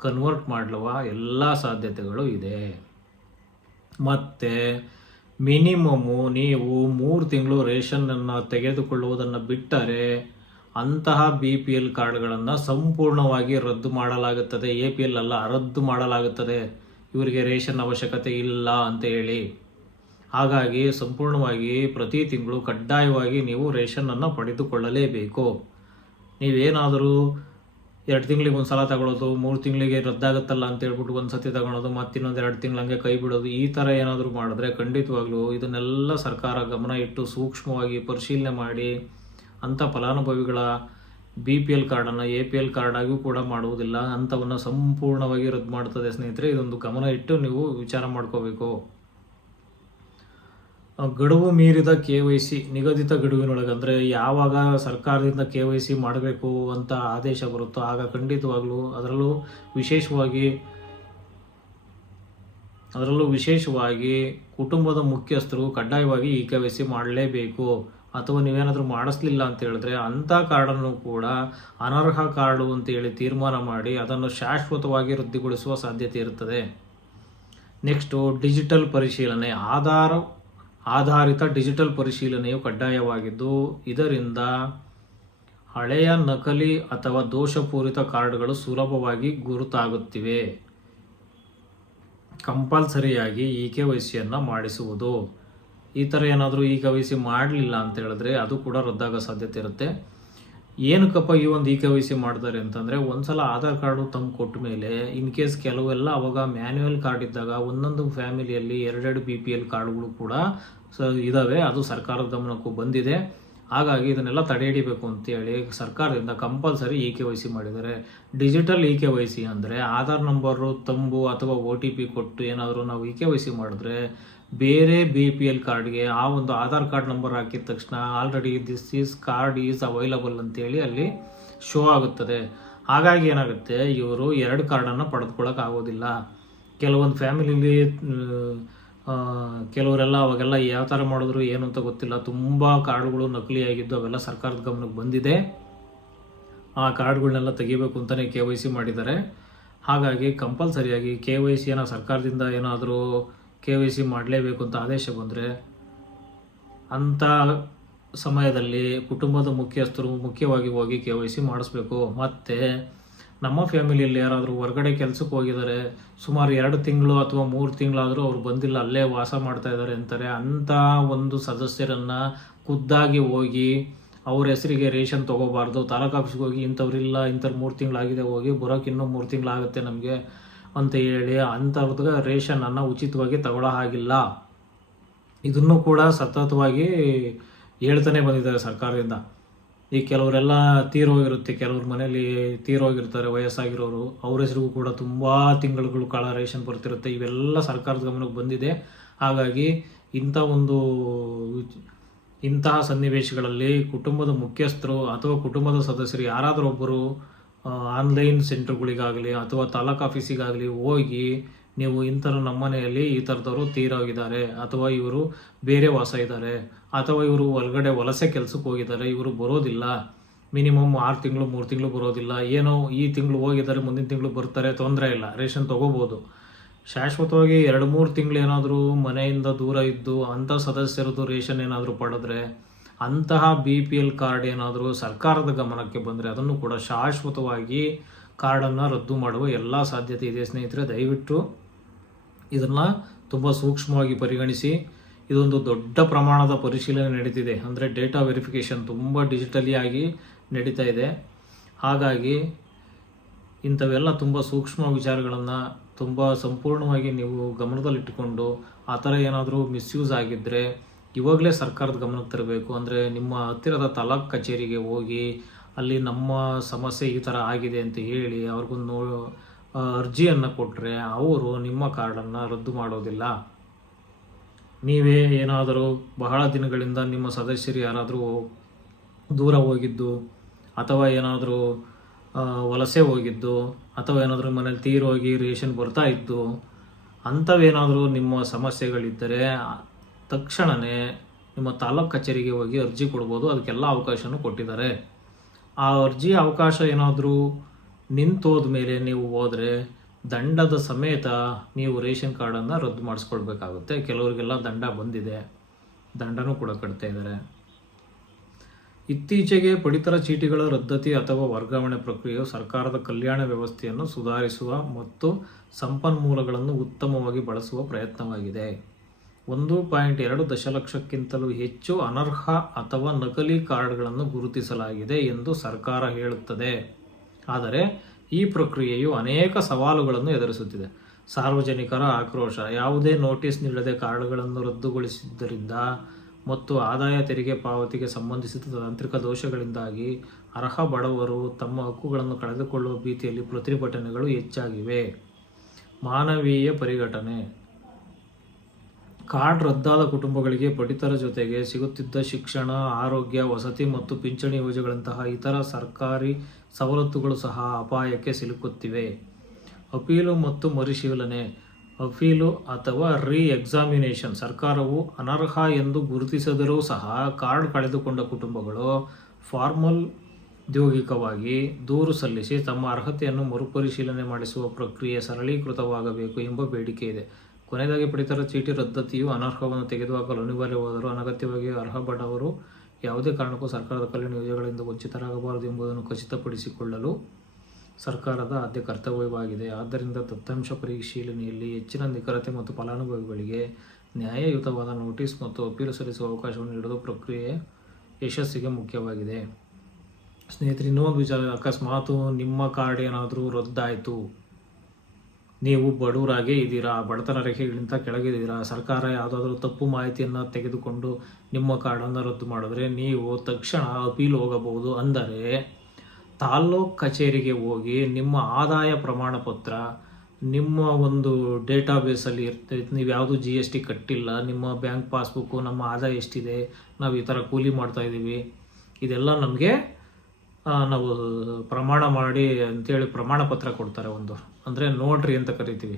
ಕನ್ವರ್ಟ್ ಮಾಡುವ ಎಲ್ಲ ಸಾಧ್ಯತೆಗಳು ಇದೆ. ಮತ್ತು ಮಿನಿಮಮ್ಮು ನೀವು 3 ತಿಂಗಳು ರೇಷನ್ನನ್ನು ತೆಗೆದುಕೊಳ್ಳುವುದನ್ನು ಬಿಟ್ಟರೆ ಅಂತಹ BPL ಕಾರ್ಡ್ಗಳನ್ನು ಸಂಪೂರ್ಣವಾಗಿ ರದ್ದು ಮಾಡಲಾಗುತ್ತದೆ. APL ಅಲ್ಲ, ರದ್ದು ಮಾಡಲಾಗುತ್ತದೆ. ಇವರಿಗೆ ರೇಷನ್ ಅವಶ್ಯಕತೆ ಇಲ್ಲ ಅಂತ ಹೇಳಿ. ಹಾಗಾಗಿ ಸಂಪೂರ್ಣವಾಗಿ ಪ್ರತಿ ತಿಂಗಳು ಕಡ್ಡಾಯವಾಗಿ ನೀವು ರೇಷನ್ನನ್ನು ಪಡೆದುಕೊಳ್ಳಲೇಬೇಕು. ನೀವೇನಾದರೂ 2 ತಿಂಗಳಿಗೆ ಒಂದು ಸಲ ತಗೊಳ್ಳೋದು, 3 ತಿಂಗಳಿಗೆ ರದ್ದಾಗುತ್ತಲ್ಲ ಅಂತ ಹೇಳ್ಬಿಟ್ಟು ಒಂದು ಸತಿ ತಗೊಳ್ಳೋದು, ಮತ್ತಿನ್ನೊಂದು 2 ತಿಂಗಳು ಹಂಗೆ ಕೈ ಬಿಡೋದು, ಈ ಥರ ಏನಾದರೂ ಮಾಡಿದ್ರೆ ಖಂಡಿತವಾಗ್ಲೂ ಇದನ್ನೆಲ್ಲ ಸರ್ಕಾರ ಗಮನ ಇಟ್ಟು ಸೂಕ್ಷ್ಮವಾಗಿ ಪರಿಶೀಲನೆ ಮಾಡಿ ಅಂಥ ಫಲಾನುಭವಿಗಳ BPL ಕಾರ್ಡನ್ನು APL ಕಾರ್ಡ್ ಆಗಿಯೂ ಕೂಡ ಮಾಡುವುದಿಲ್ಲ, ಅಂಥವನ್ನು ಸಂಪೂರ್ಣವಾಗಿ ರದ್ದು ಮಾಡ್ತದೆ ಸ್ನೇಹಿತರೆ. ಇದೊಂದು ಗಮನ ಇಟ್ಟು ನೀವು ವಿಚಾರ ಮಾಡ್ಕೋಬೇಕು. ಗಡುವು ಮೀರಿದ KYC, ನಿಗದಿತ ಗಡುವಿನೊಳಗೆ, ಅಂದರೆ ಯಾವಾಗ ಸರ್ಕಾರದಿಂದ KYC ಮಾಡಬೇಕು ಅಂತ ಆದೇಶ ಬರುತ್ತೋ ಆಗ ಖಂಡಿತವಾಗ್ಲೂ ಅದರಲ್ಲೂ ವಿಶೇಷವಾಗಿ ಕುಟುಂಬದ ಮುಖ್ಯಸ್ಥರು ಕಡ್ಡಾಯವಾಗಿ ಈ KYC ಮಾಡಲೇಬೇಕು. ಅಥವಾ ನೀವೇನಾದರೂ ಮಾಡಿಸ್ಲಿಲ್ಲ ಅಂತ ಹೇಳಿದ್ರೆ ಅಂಥ ಕಾರ್ಡನ್ನು ಕೂಡ ಅನರ್ಹ ಕಾರ್ಡು ಅಂತೇಳಿ ತೀರ್ಮಾನ ಮಾಡಿ ಅದನ್ನು ಶಾಶ್ವತವಾಗಿ ರದ್ದುಗೊಳಿಸುವ ಸಾಧ್ಯತೆ ಇರುತ್ತದೆ. ನೆಕ್ಸ್ಟು ಡಿಜಿಟಲ್ ಪರಿಶೀಲನೆ, ಆಧಾರಿತ ಡಿಜಿಟಲ್ ಪರಿಶೀಲನೆಯು ಕಡ್ಡಾಯವಾಗಿದ್ದು ಇದರಿಂದ ಹಳೆಯ ನಕಲಿ ಅಥವಾ ದೋಷಪೂರಿತ ಕಾರ್ಡ್ಗಳು ಸುಲಭವಾಗಿ ಗುರುತಾಗುತ್ತಿವೆ. ಕಂಪಲ್ಸರಿಯಾಗಿ ಈ KYCಯನ್ನು ಮಾಡಿಸುವುದು. ಈ ಥರ ಏನಾದರೂ ಈ KYC ಮಾಡಲಿಲ್ಲ ಅಂತ ಹೇಳಿದ್ರೆ ಅದು ಕೂಡ ರದ್ದಾಗೋ ಸಾಧ್ಯತೆ ಇರುತ್ತೆ. ಏನಕ್ಕಪ್ಪ ಈ ಒಂದು KYC ಮಾಡ್ತಾರೆ ಅಂತಂದರೆ, ಒಂದ್ಸಲ ಆಧಾರ್ ಕಾರ್ಡು ತಮ್ಮ ಕೊಟ್ಟ ಮೇಲೆ ಇನ್ ಕೇಸ್ ಕೆಲವೆಲ್ಲ ಅವಾಗ ಮ್ಯಾನ್ಯುವಲ್ ಕಾರ್ಡ್ ಇದ್ದಾಗ ಒಂದೊಂದು ಫ್ಯಾಮಿಲಿಯಲ್ಲಿ ಎರಡೆರಡು BPL ಕಾರ್ಡ್ಗಳು ಕೂಡ ಇದ್ದಾವೆ. ಅದು ಸರ್ಕಾರದ ಗಮನಕ್ಕೂ ಬಂದಿದೆ. ಹಾಗಾಗಿ ಇದನ್ನೆಲ್ಲ ತಡೆ ಹಿಡಿಬೇಕು ಅಂತೇಳಿ ಸರ್ಕಾರದಿಂದ ಕಂಪಲ್ಸರಿ KYC ಮಾಡಿದ್ದಾರೆ. ಡಿಜಿಟಲ್ KYC ಅಂದರೆ ಆಧಾರ್ ನಂಬರು ತಂಬು ಅಥವಾ OTP ಕೊಟ್ಟು ಏನಾದರೂ ನಾವು KYC ಮಾಡಿದ್ರೆ ಬೇರೆ BPL ಕಾರ್ಡ್ಗೆ ಆ ಒಂದು ಆಧಾರ್ ಕಾರ್ಡ್ ನಂಬರ್ ಹಾಕಿದ ತಕ್ಷಣ ಆಲ್ರೆಡಿ ಕಾರ್ಡ್ ಈಸ್ ಅವೈಲಬಲ್ ಅಂತೇಳಿ ಅಲ್ಲಿ ಶೋ ಆಗುತ್ತದೆ. ಹಾಗಾಗಿ ಏನಾಗುತ್ತೆ, ಇವರು 2 ಕಾರ್ಡನ್ನು ಪಡೆದುಕೊಳ್ಳೋಕೆ ಆಗೋದಿಲ್ಲ. ಕೆಲವೊಂದು ಫ್ಯಾಮಿಲಿಲಿ ಕೆಲವರೆಲ್ಲ ಅವಾಗೆಲ್ಲ ಯಾವ ಥರ ಮಾಡಿದ್ರು ಏನು ಅಂತ ಗೊತ್ತಿಲ್ಲ, ತುಂಬ ಕಾರ್ಡ್ಗಳು ನಕಲಿಯಾಗಿದ್ದು ಅವೆಲ್ಲ ಸರ್ಕಾರದ ಗಮನಕ್ಕೆ ಬಂದಿದೆ. ಆ ಕಾರ್ಡ್ಗಳನ್ನೆಲ್ಲ ತೆಗಿಬೇಕು ಅಂತಲೇ KYC ಮಾಡಿದ್ದಾರೆ. ಹಾಗಾಗಿ ಕಂಪಲ್ಸರಿಯಾಗಿ KYCಯನ್ನು ಸರ್ಕಾರದಿಂದ ಏನಾದರೂ KYC ಮಾಡಲೇಬೇಕು ಅಂತ ಆದೇಶ ಬಂದರೆ ಅಂಥ ಸಮಯದಲ್ಲಿ ಕುಟುಂಬದ ಮುಖ್ಯಸ್ಥರು ಮುಖ್ಯವಾಗಿ ಹೋಗಿ KYC ಮಾಡಿಸ್ಬೇಕು. ಮತ್ತು ನಮ್ಮ ಫ್ಯಾಮಿಲಿಯಲ್ಲಿ ಯಾರಾದರೂ ಹೊರಗಡೆ ಕೆಲಸಕ್ಕೆ ಹೋಗಿದ್ದಾರೆ, ಸುಮಾರು 2 ತಿಂಗಳು ಅಥವಾ 3 ತಿಂಗಳಾದರೂ ಅವ್ರು ಬಂದಿಲ್ಲ, ಅಲ್ಲೇ ವಾಸ ಮಾಡ್ತಾ ಇದ್ದಾರೆ ಅಂತಾರೆ. ಅಂಥ ಒಂದು ಸದಸ್ಯರನ್ನು ಖುದ್ದಾಗಿ ಹೋಗಿ ಅವ್ರ ಹೆಸರಿಗೆ ರೇಷನ್ ತೊಗೋಬಾರ್ದು. ತಾಲೂಕು ಆಫೀಸ್ಗೆ ಹೋಗಿ ಇಂಥವ್ರಿಲ್ಲ, ಇಂಥವ್ರು 3 ತಿಂಗಳಾಗಿದೆ, ಹೋಗಿ ಬರೋಕೆ ಇನ್ನೂ 3 ತಿಂಗಳಾಗುತ್ತೆ ನಮಗೆ ಅಂತ ಹೇಳಿ ಅಂಥವ್ರದ್ದು ರೇಷನನ್ನು ಉಚಿತವಾಗಿ ತಗೊಳ್ಳೋ ಹಾಗಿಲ್ಲ. ಇದನ್ನು ಕೂಡ ಸತತವಾಗಿ ಹೇಳ್ತಾನೆ ಬಂದಿದ್ದಾರೆ ಸರ್ಕಾರದಿಂದ. ಈ ಕೆಲವರೆಲ್ಲ ತೀರೋಗಿರುತ್ತೆ, ಕೆಲವ್ರ ಮನೇಲಿ ತೀರೋಗಿರ್ತಾರೆ ವಯಸ್ಸಾಗಿರೋರು, ಅವ್ರ ಹೆಸರಿಗೂ ಕೂಡ ತುಂಬ ತಿಂಗಳುಗಳು ಕಾಲ ರೇಷನ್ ಬರ್ತಿರುತ್ತೆ. ಇವೆಲ್ಲ ಸರ್ಕಾರದ ಗಮನಕ್ಕೆ ಬಂದಿದೆ. ಹಾಗಾಗಿ ಇಂತಹ ಸನ್ನಿವೇಶಗಳಲ್ಲಿ ಕುಟುಂಬದ ಮುಖ್ಯಸ್ಥರು ಅಥವಾ ಕುಟುಂಬದ ಸದಸ್ಯರು ಯಾರಾದರೂ ಒಬ್ಬರು ಆನ್ಲೈನ್ ಸೆಂಟರ್ಗಳಿಗಾಗಲಿ ಅಥವಾ ತಾಲೂಕು ಆಫೀಸಿಗಾಗಲಿ ಹೋಗಿ ನೀವು ಇಂಥವ್ರು ನಮ್ಮ ಮನೆಯಲ್ಲಿ ಈ ಥರದವರು ತೀರೋಗಿದ್ದಾರೆ, ಅಥವಾ ಇವರು ಬೇರೆ ವಾಸ ಇದ್ದಾರೆ, ಅಥವಾ ಇವರು ಹೊರಗಡೆ ವಲಸೆ ಕೆಲಸಕ್ಕೆ ಹೋಗಿದ್ದಾರೆ, ಇವರು ಬರೋದಿಲ್ಲ, ಮಿನಿಮಮ್ 6 ತಿಂಗಳು 3 ತಿಂಗಳು ಬರೋದಿಲ್ಲ, ಏನೋ ಈ ತಿಂಗಳು ಹೋಗಿದ್ದಾರೆ ಮುಂದಿನ ತಿಂಗಳು ಬರ್ತಾರೆ, ತೊಂದರೆ ಇಲ್ಲ, ರೇಷನ್ ತೊಗೋಬೋದು. ಶಾಶ್ವತವಾಗಿ 2-3 ತಿಂಗಳು ಏನಾದರೂ ಮನೆಯಿಂದ ದೂರ ಇದ್ದು ಅಂಥ ಸದಸ್ಯರದ್ದು ರೇಷನ್ ಏನಾದರೂ ಪಡೆದ್ರೆ, ಅಂತಹ BPL ಕಾರ್ಡ್ ಏನಾದರೂ ಸರ್ಕಾರದ ಗಮನಕ್ಕೆ ಬಂದರೆ ಅದನ್ನು ಕೂಡ ಶಾಶ್ವತವಾಗಿ ಕಾರ್ಡನ್ನು ರದ್ದು ಮಾಡುವ ಎಲ್ಲ ಸಾಧ್ಯತೆ ಇದೆ. ಸ್ನೇಹಿತರೆ, ದಯವಿಟ್ಟು ಇದನ್ನು ತುಂಬ ಸೂಕ್ಷ್ಮವಾಗಿ ಪರಿಗಣಿಸಿ. ಇದೊಂದು ದೊಡ್ಡ ಪ್ರಮಾಣದ ಪರಿಶೀಲನೆ ನಡೀತಿದೆ. ಅಂದರೆ ಡೇಟಾ ವೆರಿಫಿಕೇಷನ್ ತುಂಬ ಡಿಜಿಟಲಿಯಾಗಿ ನಡೀತಾ ಇದೆ. ಹಾಗಾಗಿ ಇಂಥವೆಲ್ಲ ತುಂಬ ಸೂಕ್ಷ್ಮ ವಿಚಾರಗಳನ್ನು ತುಂಬ ಸಂಪೂರ್ಣವಾಗಿ ನೀವು ಗಮನದಲ್ಲಿಟ್ಟುಕೊಂಡು ಆ ಥರ ಏನಾದರೂ ಮಿಸ್ಯೂಸ್ ಆಗಿದ್ದರೆ ಇವಾಗಲೇ ಸರ್ಕಾರದ ಗಮನಕ್ಕೆ ತರಬೇಕು. ಅಂದರೆ ನಿಮ್ಮ ಹತ್ತಿರದ ತಾಲೂಕು ಕಚೇರಿಗೆ ಹೋಗಿ ಅಲ್ಲಿ ನಮ್ಮ ಸಮಸ್ಯೆ ಈ ಥರ ಆಗಿದೆ ಅಂತ ಹೇಳಿ ಅವ್ರಿಗೊಂದು ಅರ್ಜಿಯನ್ನು ಕೊಟ್ಟರೆ ಅವರು ನಿಮ್ಮ ಕಾರ್ಡನ್ನು ರದ್ದು ಮಾಡೋದಿಲ್ಲ. ನೀವೇ ಏನಾದರೂ ಬಹಳ ದಿನಗಳಿಂದ ನಿಮ್ಮ ಸದಸ್ಯರು ಯಾರಾದರೂ ದೂರ ಹೋಗಿದ್ದು, ಅಥವಾ ಏನಾದರೂ ವಲಸೆ ಹೋಗಿದ್ದು, ಅಥವಾ ಏನಾದರೂ ಮನೇಲಿ ತೀರೋಗಿ ರೇಷನ್ ಬರ್ತಾ ಇದ್ದು, ಅಂಥವೇನಾದರೂ ನಿಮ್ಮ ಸಮಸ್ಯೆಗಳಿದ್ದರೆ ತಕ್ಷಣವೇ ನಿಮ್ಮ ತಾಲೂಕು ಕಚೇರಿಗೆ ಹೋಗಿ ಅರ್ಜಿ ಕೊಡ್ಬೋದು. ಅದಕ್ಕೆಲ್ಲ ಅವಕಾಶನೂ ಕೊಟ್ಟಿದ್ದಾರೆ. ಆ ಅರ್ಜಿ ಅವಕಾಶ ಏನಾದರೂ ನಿಂತೋದ ಮೇಲೆ ನೀವು ಹೋದರೆ ದಂಡದ ಸಮೇತ ನೀವು ರೇಷನ್ ಕಾರ್ಡನ್ನು ರದ್ದು ಮಾಡಿಸ್ಕೊಳ್ಬೇಕಾಗುತ್ತೆ. ಕೆಲವರಿಗೆಲ್ಲ ದಂಡ ಬಂದಿದೆ, ದಂಡನೂ ಕೂಡ ಕಟ್ತಾ ಇದ್ದಾರೆ. ಇತ್ತೀಚೆಗೆ ಪಡಿತರ ಚೀಟಿಗಳ ರದ್ದತಿ ಅಥವಾ ವರ್ಗಾವಣೆ ಪ್ರಕ್ರಿಯೆಯು ಸರ್ಕಾರದ ಕಲ್ಯಾಣ ವ್ಯವಸ್ಥೆಯನ್ನು ಸುಧಾರಿಸುವ ಮತ್ತು ಸಂಪನ್ಮೂಲಗಳನ್ನು ಉತ್ತಮವಾಗಿ ಬಳಸುವ ಪ್ರಯತ್ನವಾಗಿದೆ. 1.2 ದಶಲಕ್ಷಕ್ಕಿಂತಲೂ ಹೆಚ್ಚು ಅನರ್ಹ ಅಥವಾ ನಕಲಿ ಕಾರ್ಡ್ಗಳನ್ನು ಗುರುತಿಸಲಾಗಿದೆ ಎಂದು ಸರ್ಕಾರ ಹೇಳುತ್ತದೆ. ಆದರೆ ಈ ಪ್ರಕ್ರಿಯೆಯು ಅನೇಕ ಸವಾಲುಗಳನ್ನು ಎದುರಿಸುತ್ತಿದೆ. ಸಾರ್ವಜನಿಕರ ಆಕ್ರೋಶ, ಯಾವುದೇ ನೋಟಿಸ್ ನೀಡದೆ ಕಾರ್ಡ್ಗಳನ್ನು ರದ್ದುಗೊಳಿಸಿದ್ದರಿಂದ ಮತ್ತು ಆದಾಯ ತೆರಿಗೆ ಪಾವತಿಗೆ ಸಂಬಂಧಿಸಿದ ತಾಂತ್ರಿಕ ದೋಷಗಳಿಂದಾಗಿ ಅರ್ಹ ಬಡವರು ತಮ್ಮ ಹಕ್ಕುಗಳನ್ನು ಕಳೆದುಕೊಳ್ಳುವ ಭೀತಿಯಲ್ಲಿ ಪ್ರತಿಭಟನೆಗಳು ಹೆಚ್ಚಾಗಿವೆ. ಮಾನವೀಯ ಪರಿಗಣನೆ, ಕಾರ್ಡ್ ರದ್ದಾದ ಕುಟುಂಬಗಳಿಗೆ ಪಡಿತರ ಜೊತೆಗೆ ಸಿಗುತ್ತಿದ್ದ ಶಿಕ್ಷಣ, ಆರೋಗ್ಯ, ವಸತಿ ಮತ್ತು ಪಿಂಚಣಿ ಯೋಜನೆಗಳಂತಹ ಇತರ ಸರ್ಕಾರಿ ಸವಲತ್ತುಗಳು ಸಹ ಅಪಾಯಕ್ಕೆ ಸಿಲುಕುತ್ತಿವೆ. ಅಪೀಲು ಮತ್ತು ಮರುಪರಿಶೀಲನೆ, ಅಪೀಲು ಅಥವಾ ಎಕ್ಸಾಮಿನೇಷನ್. ಸರ್ಕಾರವು ಅನರ್ಹ ಎಂದು ಗುರುತಿಸಿದರೂ ಸಹ ಕಾರ್ಡ್ ಕಳೆದುಕೊಂಡ ಕುಟುಂಬಗಳು ಫಾರ್ಮಲ್ ಔದ್ಯೋಗಿಕವಾಗಿ ದೂರು ಸಲ್ಲಿಸಿ ತಮ್ಮ ಅರ್ಹತೆಯನ್ನು ಮರುಪರಿಶೀಲನೆ ಮಾಡಿಸುವ ಪ್ರಕ್ರಿಯೆ ಸರಳೀಕೃತವಾಗಬೇಕು ಎಂಬ ಬೇಡಿಕೆ ಇದೆ. ಕೊನೆಯದಾಗಿ, ಪಡಿತರ ಚೀಟಿ ರದ್ದತಿಯು ಅನರ್ಹವನ್ನು ತೆಗೆದುಹಾಕಲು ಅನಿವಾರ್ಯವಾದರೂ ಅನಗತ್ಯವಾಗಿ ಅರ್ಹ ಬಡವರು ಯಾವುದೇ ಕಾರಣಕ್ಕೂ ಸರ್ಕಾರದ ಕಲ್ಯಾಣ ಯೋಜನೆಗಳಿಂದ ವಂಚಿತರಾಗಬಾರದು ಎಂಬುದನ್ನು ಖಚಿತಪಡಿಸಿಕೊಳ್ಳಲು ಸರ್ಕಾರದ ಆದ್ಯ ಕರ್ತವ್ಯವಾಗಿದೆ. ಆದ್ದರಿಂದ ದತ್ತಾಂಶ ಪರಿಶೀಲನೆಯಲ್ಲಿ ಹೆಚ್ಚಿನ ನಿಖರತೆ ಮತ್ತು ಫಲಾನುಭವಿಗಳಿಗೆ ನ್ಯಾಯಯುತವಾದ ನೋಟಿಸ್ ಮತ್ತು ಅಪೀಲು ಸಲ್ಲಿಸುವ ಅವಕಾಶವನ್ನು ನೀಡುವುದು ಪ್ರಕ್ರಿಯೆಯ ಯಶಸ್ಸಿಗೆ ಮುಖ್ಯವಾಗಿದೆ. ಸ್ನೇಹಿತರೆ, ಇನ್ನೊಂದು ವಿಚಾರ, ಅಕಸ್ಮಾತ್ ನಿಮ್ಮ ಕಾರ್ಡ್ ಏನಾದರೂ ರದ್ದಾಯಿತು, ನೀವು ಬಡವರಾಗೇ ಇದ್ದೀರಾ, ಬಡತನ ರೇಖೆಗಿಂತ ಕೆಳಗಿದ್ದೀರಾ, ಸರ್ಕಾರ ಯಾವುದಾದ್ರೂ ತಪ್ಪು ಮಾಹಿತಿಯನ್ನು ತೆಗೆದುಕೊಂಡು ನಿಮ್ಮ ಕಾರ್ಡನ್ನು ರದ್ದು ಮಾಡಿದ್ರೆ ನೀವು ತಕ್ಷಣ ಅಪೀಲ್ ಹೋಗಬಹುದು. ಅಂದರೆ ತಾಲ್ಲೂಕು ಕಚೇರಿಗೆ ಹೋಗಿ ನಿಮ್ಮ ಆದಾಯ ಪ್ರಮಾಣ ಪತ್ರ, ನಿಮ್ಮ ಒಂದು ಡೇಟಾಬೇಸಲ್ಲಿ ಇರ್ತೈತೆ, ನೀವು ಯಾವುದು GST ಕಟ್ಟಿಲ್ಲ, ನಿಮ್ಮ ಬ್ಯಾಂಕ್ ಪಾಸ್ಬುಕ್ಕು, ನಮ್ಮ ಆದಾಯ ಎಷ್ಟಿದೆ, ನಾವು ಈ ಥರ ಕೂಲಿ ಮಾಡ್ತಾಯಿದ್ದೀವಿ, ಇದೆಲ್ಲ ನಮಗೆ ನಾವು ಪ್ರಮಾಣ ಮಾಡಿ ಅಂತೇಳಿ ಪ್ರಮಾಣ ಪತ್ರ ಕೊಡ್ತಾರೆ ಒಂದು, ಅಂದರೆ ನೋಟ್ರಿ ಅಂತ ಕರಿತೀವಿ.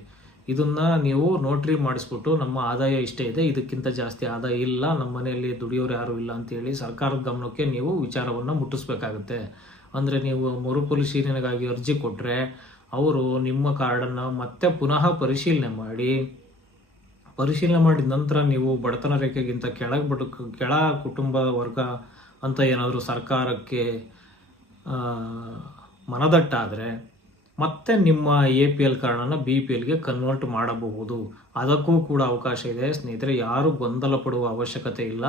ಇದನ್ನು ನೀವು ನೋಟ್ರಿ ಮಾಡಿಸ್ಬಿಟ್ಟು ನಮ್ಮ ಆದಾಯ ಇಷ್ಟೇ ಇದೆ, ಇದಕ್ಕಿಂತ ಜಾಸ್ತಿ ಆದಾಯ ಇಲ್ಲ, ನಮ್ಮ ಮನೆಯಲ್ಲಿ ದುಡಿಯೋರು ಯಾರೂ ಇಲ್ಲ ಅಂತೇಳಿ ಸರ್ಕಾರದ ಗಮನಕ್ಕೆ ನೀವು ವಿಚಾರವನ್ನು ಮುಟ್ಟಿಸ್ಬೇಕಾಗುತ್ತೆ. ಅಂದರೆ ನೀವು ಮರುಪರಿಶೀಲನೆಗಾಗಿ ಅರ್ಜಿ ಕೊಟ್ಟರೆ ಅವರು ನಿಮ್ಮ ಕಾರ್ಡನ್ನು ಮತ್ತೆ ಪುನಃ ಪರಿಶೀಲನೆ ಮಾಡಿದ ನಂತರ ನೀವು ಬಡತನ ರೇಖೆಗಿಂತ ಕೆಳ ಕುಟುಂಬ ವರ್ಗ ಅಂತ ಏನಾದರೂ ಸರ್ಕಾರಕ್ಕೆ ಮನದಟ್ಟಾದರೆ ಮತ್ತೆ ನಿಮ್ಮ APL ಕಾರ್ಡನ್ನು BPLಗೆ ಕನ್ವರ್ಟ್ ಮಾಡಬಹುದು. ಅದಕ್ಕೂ ಕೂಡ ಅವಕಾಶ ಇದೆ ಸ್ನೇಹಿತರೆ. ಯಾರು ಗೊಂದಲ ಪಡುವ ಅವಶ್ಯಕತೆ ಇಲ್ಲ.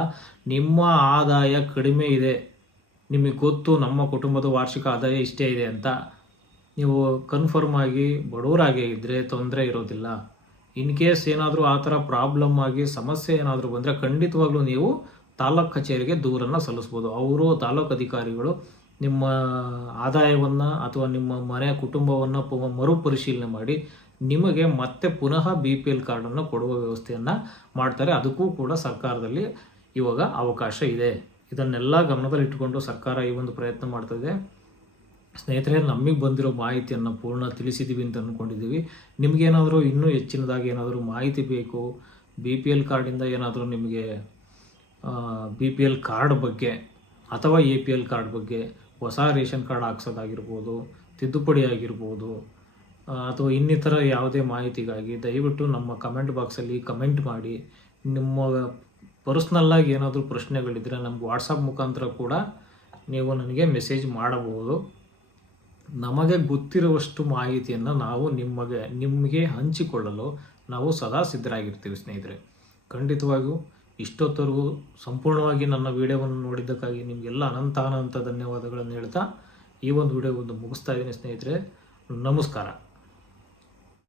ನಿಮ್ಮ ಆದಾಯ ಕಡಿಮೆ ಇದೆ, ನಿಮಗೆ ಗೊತ್ತು ನಮ್ಮ ಕುಟುಂಬದ ವಾರ್ಷಿಕ ಆದಾಯ ಇಷ್ಟೇ ಇದೆ ಅಂತ, ನೀವು ಕನ್ಫರ್ಮ್ ಆಗಿ ಬಡವರಾಗೇ ಇದ್ದರೆ ತೊಂದರೆ ಇರೋದಿಲ್ಲ. ಇನ್ ಕೇಸ್ ಏನಾದರೂ ಆ ಥರ ಪ್ರಾಬ್ಲಮ್ ಆಗಿ ಸಮಸ್ಯೆ ಏನಾದರೂ ಬಂದರೆ ಖಂಡಿತವಾಗ್ಲೂ ನೀವು ತಾಲೂಕು ಕಚೇರಿಗೆ ದೂರನ್ನು ಸಲ್ಲಿಸ್ಬೋದು. ಅವರು ತಾಲೂಕು ಅಧಿಕಾರಿಗಳು ನಿಮ್ಮ ಆದಾಯವನ್ನು ಅಥವಾ ನಿಮ್ಮ ಮನೆ ಕುಟುಂಬವನ್ನು ಮರುಪರಿಶೀಲನೆ ಮಾಡಿ ನಿಮಗೆ ಮತ್ತೆ ಪುನಃ BPL ಕಾರ್ಡನ್ನು ಕೊಡುವ ವ್ಯವಸ್ಥೆಯನ್ನು ಮಾಡ್ತಾರೆ. ಅದಕ್ಕೂ ಕೂಡ ಸರ್ಕಾರದಲ್ಲಿ ಇವಾಗ ಅವಕಾಶ ಇದೆ. ಇದನ್ನೆಲ್ಲ ಗಮನದಲ್ಲಿಟ್ಟುಕೊಂಡು ಸರ್ಕಾರ ಈ ಒಂದು ಪ್ರಯತ್ನ ಮಾಡ್ತಾಯಿದೆ. ಸ್ನೇಹಿತರೆ, ನಮಗೆ ಬಂದಿರೋ ಮಾಹಿತಿಯನ್ನು ಪೂರ್ಣ ತಿಳಿಸಿದ್ದೀವಿ ಅಂತ ಅಂದ್ಕೊಂಡಿದ್ದೀವಿ. ನಿಮಗೇನಾದರೂ ಇನ್ನೂ ಹೆಚ್ಚಿನದಾಗಿ ಏನಾದರೂ ಮಾಹಿತಿ ಬೇಕು, BPL ಕಾರ್ಡಿಂದ ಏನಾದರೂ ನಿಮಗೆ BPL ಕಾರ್ಡ್ ಬಗ್ಗೆ ಅಥವಾ APL ಕಾರ್ಡ್ ಬಗ್ಗೆ, ಹೊಸ ರೇಷನ್ ಕಾರ್ಡ್ ಹಾಕ್ಸೋದಾಗಿರ್ಬೋದು, ತಿದ್ದುಪಡಿ ಆಗಿರ್ಬೋದು, ಅಥವಾ ಇನ್ನಿತರ ಯಾವುದೇ ಮಾಹಿತಿಗಾಗಿ ದಯವಿಟ್ಟು ನಮ್ಮ ಕಮೆಂಟ್ ಬಾಕ್ಸಲ್ಲಿ ಕಮೆಂಟ್ ಮಾಡಿ. ನಿಮ್ಮ ಪರ್ಸ್ನಲ್ಲಾಗಿ ಏನಾದರೂ ಪ್ರಶ್ನೆಗಳಿದ್ದರೆ ನಮ್ಗೆ ವಾಟ್ಸಪ್ ಮುಖಾಂತರ ಕೂಡ ನೀವು ನನಗೆ ಮೆಸೇಜ್ ಮಾಡಬಹುದು. ನಮಗೆ ಗೊತ್ತಿರುವಷ್ಟು ಮಾಹಿತಿಯನ್ನು ನಾವು ನಿಮಗೆ ಹಂಚಿಕೊಳ್ಳಲು ನಾವು ಸದಾ ಸಿದ್ಧರಾಗಿರ್ತೀವಿ ಸ್ನೇಹಿತರೆ. ಖಂಡಿತವಾಗಿಯೂ ಇಷ್ಟೊತ್ತರೆಗೂ ಸಂಪೂರ್ಣವಾಗಿ ನನ್ನ ವಿಡಿಯೋವನ್ನು ನೋಡಿದ್ದಕ್ಕಾಗಿ ನಿಮಗೆಲ್ಲ ಅನಂತ ಧನ್ಯವಾದಗಳನ್ನು ಹೇಳ್ತಾ ಈ ಒಂದು ವಿಡಿಯೋವನ್ನು ಮುಗಿಸ್ತಾ ಇದ್ದೀನಿ ಸ್ನೇಹಿತರೆ. ನಮಸ್ಕಾರ.